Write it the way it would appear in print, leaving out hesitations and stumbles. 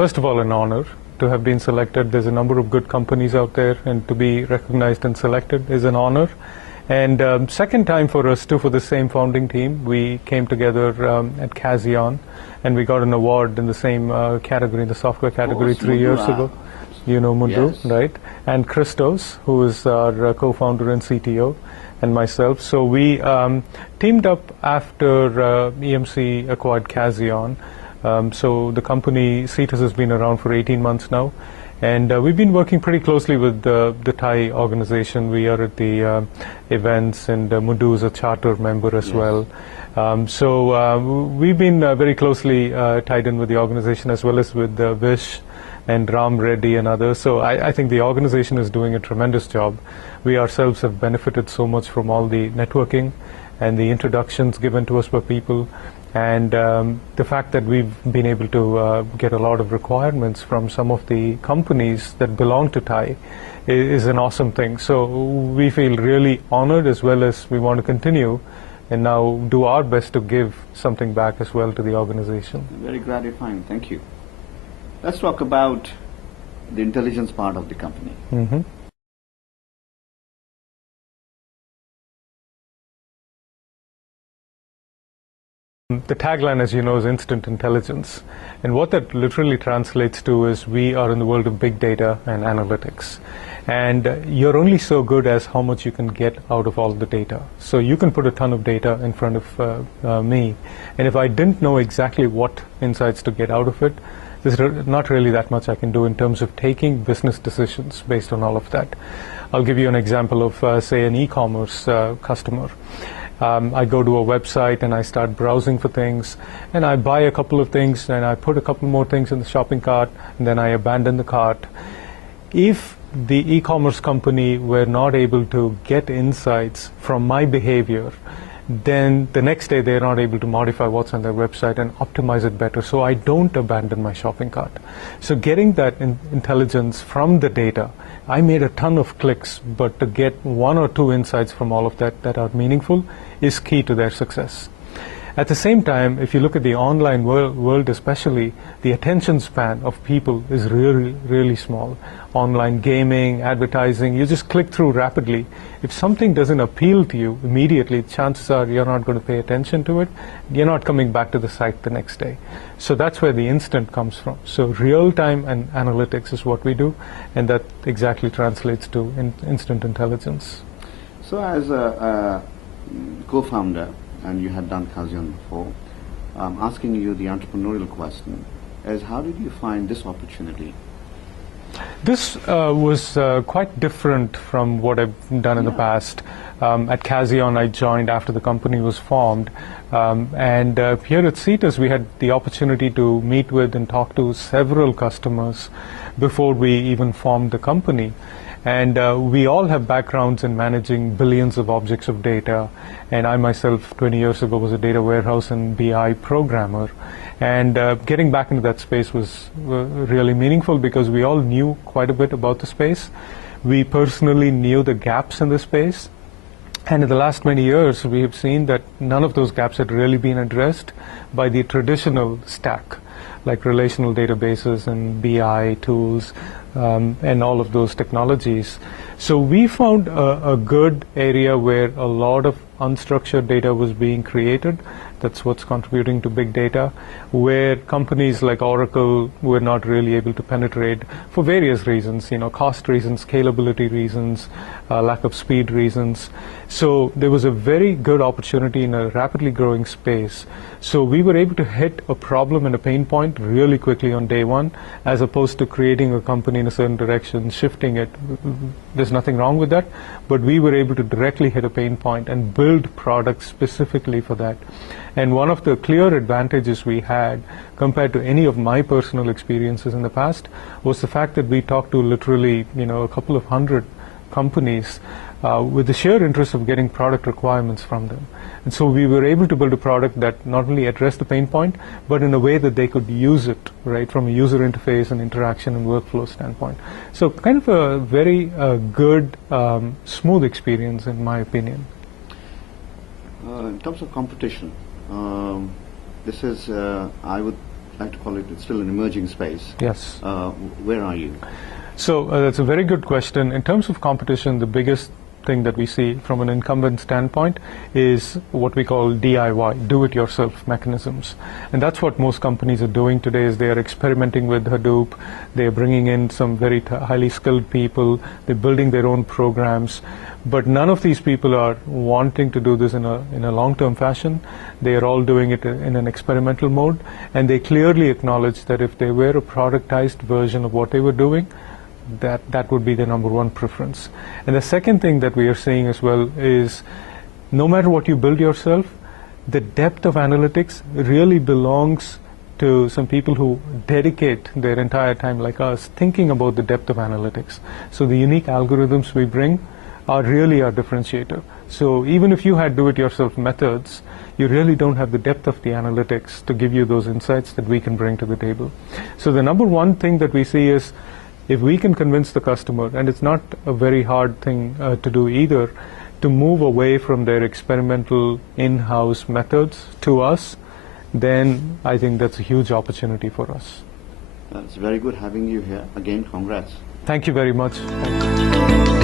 first of all, an honor to have been selected. There's a number of good companies out there, and to be recognized and selected is an honor. And second time for us too, for the same founding team. We came together at Casion, and we got an award in the same category, in the software category, 3 years ago. You know Mundu, yes. Right? And Christos, who is our co-founder and CTO, and myself. So we teamed up after EMC acquired Casion. So the company Cetas has been around for 18 months now, and we've been working pretty closely with the TiE organization. We are at the events, and Mundu is a charter member as well. So we've been very closely tied in with the organization, as well as with Vish and Ram Reddy and others. So I think the organization is doing a tremendous job. We ourselves have benefited so much from all the networking and the introductions given to us by people. And the fact that we've been able to get a lot of requirements from some of the companies that belong to TiE is an awesome thing. So we feel really honored, as well as we want to continue and now do our best to give something back as well to the organization. Very gratifying. Thank you. Let's talk about the intelligence part of the company. Mm-hmm. The tagline, as you know, is instant intelligence. And what that literally translates to is we are in the world of big data and analytics. And you're only so good as how much you can get out of all the data. So you can put a ton of data in front of me. And if I didn't know exactly what insights to get out of it, there's not really that much I can do in terms of taking business decisions based on all of that. I'll give you an example of, say, an e-commerce customer. I go to a website and I start browsing for things, and I buy a couple of things, and I put a couple more things in the shopping cart, and then I abandon the cart. If the e-commerce company were not able to get insights from my behavior, then the next day they're not able to modify what's on their website and optimize it better, so I don't abandon my shopping cart. So getting that intelligence from the data, I made a ton of clicks, but to get one or two insights from all of that that are meaningful is key to their success. At the same time, if you look at the online world especially, the attention span of people is really, really small. Online gaming, advertising, you just click through rapidly. If something doesn't appeal to you immediately, chances are you're not going to pay attention to it. You're not coming back to the site the next day. So that's where the instant comes from. So real-time and analytics is what we do, and that exactly translates to instant intelligence. So as a co-founder, and you had done Casion before, asking you the entrepreneurial question is, how did you find this opportunity? This was quite different from what I've done in the past. At Casion, I joined after the company was formed, and here at Cetas, we had the opportunity to meet with and talk to several customers before we even formed the company. And we all have backgrounds in managing billions of objects of data, and I myself 20 years ago was a data warehouse and BI programmer. And getting back into that space was really meaningful because we all knew quite a bit about the space. We personally knew the gaps in the space. And in the last many years, we have seen that none of those gaps had really been addressed by the traditional stack, like relational databases and BI tools and all of those technologies. So we found a good area where a lot of unstructured data was being created. That's what's contributing to big data, where companies like Oracle were not really able to penetrate for various reasons, cost reasons, scalability reasons, lack of speed reasons. So there was a very good opportunity in a rapidly growing space. So we were able to hit a problem and a pain point really quickly on day one, as opposed to creating a company in a certain direction, shifting it. There's nothing wrong with that, but we were able to directly hit a pain point and build products specifically for that. And one of the clear advantages we had compared to any of my personal experiences in the past was the fact that we talked to literally, a couple of hundred companies with the sheer interest of getting product requirements from them. And so we were able to build a product that not only addressed the pain point, but in a way that they could use it, right, from a user interface and interaction and workflow standpoint. So kind of a very good, smooth experience, in my opinion. In terms of competition, this is, I would I like to call it, it's still an emerging space. Yes. Where are you? So that's a very good question. In terms of competition, the biggest thing that we see from an incumbent standpoint is what we call DIY, do-it-yourself mechanisms. And that's what most companies are doing today is they are experimenting with Hadoop, they're bringing in some very highly skilled people, they're building their own programs. But none of these people are wanting to do this in a long-term fashion. They are all doing it in an experimental mode, and they clearly acknowledge that if they were a productized version of what they were doing, that would be the number one preference. And the second thing that we are seeing as well is no matter what you build yourself, the depth of analytics really belongs to some people who dedicate their entire time, like us, thinking about the depth of analytics. So the unique algorithms we bring are really our differentiator. So even if you had do-it-yourself methods, you really don't have the depth of the analytics to give you those insights that we can bring to the table. So the number one thing that we see is if we can convince the customer, and it's not a very hard thing to do either, to move away from their experimental in-house methods to us, then I think that's a huge opportunity for us. It's very good having you here. Again, congrats. Thank you very much. Thank you.